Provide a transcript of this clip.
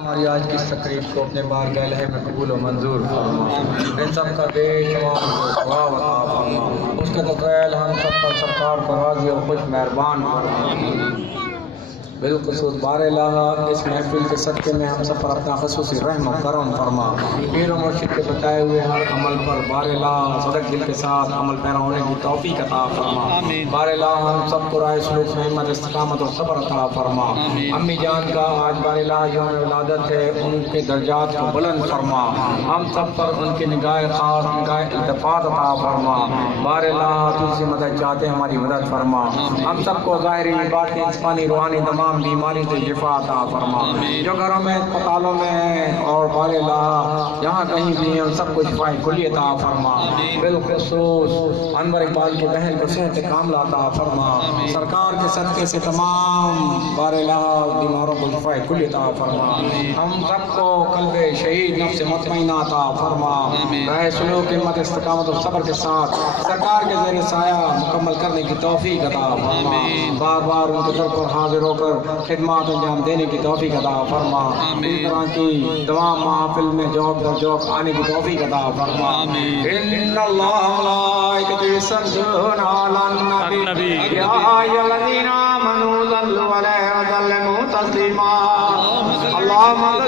ہماری آج کی تقریب کو اپنے بارگاہ الہی میں قبول و منظور فرما۔ ان سب کا بے شمار ثواب عطا فرما۔ اس کے فضائل ہم سب پر سرکار کو راضی اور خوش مہربان فرما۔ بالخصوص بار الہ اس محفل کے صدقے میں ہم سب پر اپنا خصوصی رحم و کرم فرما۔ پیر و مرشد کے بتائے ہوئے ہر عمل پر بار الہ صدق دل کے ساتھ عمل پیرا ہونے کی توفیق عطا فرما۔ بار الہ ہم سب کو رائے سلوک میں ہمت استقامت اور صبر عطا فرما۔ امی جان کا آج بار الہ یوم ولادت ہے، ان کے درجات کو بلند فرما۔ ہم سب پر ان کی نگاہ خاص نگاہ التفات عطا فرما۔ بار الہ تجھ سے مدد چاہتے ہماری مدد فرما۔ ہم سب کو ظاہری باطنی جسمانی روحانی تمام بیماری سے شفا عطا فرما۔ جو گھروں میں اسپتالوں میں ہیں اور بار الہ جہاں کہیں بھی ہیں ان سب کو شفا کلی عطا فرما۔ بالخصوص انور اقبال کی بہن کو صحت کاملہ عطا فرما۔ سرکار کے صدقے سے تمام بار الہ بیماروں کو شفا کلی عطا فرما۔ ہم سب کو قلب شہید نفس مطمئنہ عطا فرما۔ رائے سلوک ہمت استقامت اور صبر کے ساتھ سرکار کے زیر سایہ مکمل کرنے کی توفیق عطا فرما۔ بار بار ان کے در پر حاضر ہو کر خدمات انجام دینے کی توفیق عطا فرما۔ اس طرح کی تمام محافل میں جوق در جوق آنے کی توفیق عطا فرما۔ ان اللہ ملائکتہ یصلون علی النبی یا ایھا الذین آمنوا صلوا علیہ وسلموا تسلیما۔ اللهم